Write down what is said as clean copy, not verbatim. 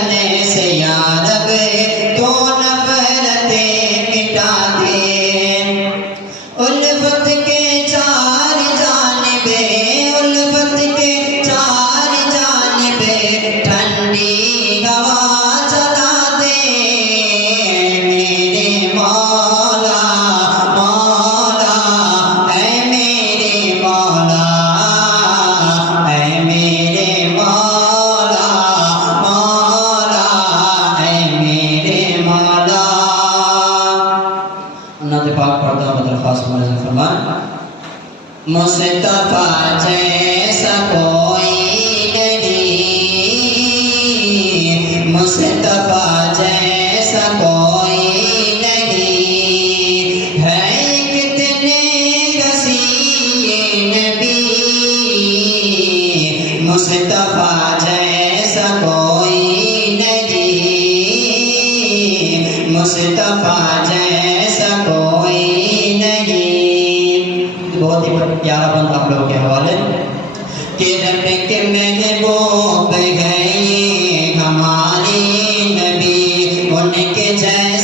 بدن سے یا رب تو نفرتیں مٹا دے الفت کے چار جانبے الفت کے چار جانبے ٹھنڈی ہوا چلا دے میرے مولا مولا اے میرے مولا اے میرے مولا مولا اے میرے مولا نعت پاک پڑھتا ہوں درخواست ملازم فرمان مصطفیٰ جیسا کوئی نہیں مصطفیٰ جیسا کوئی نہیں ہے کتنے رسی نبی مصطفیٰ جیسا کوئی نہیں مصطفیٰ جیسا کوئی نہیں بہت ہی پیارا بند آپ لوگوں کے حوالے کہ رب کے محبوب گئے ہمارے نبی ان کے جیسے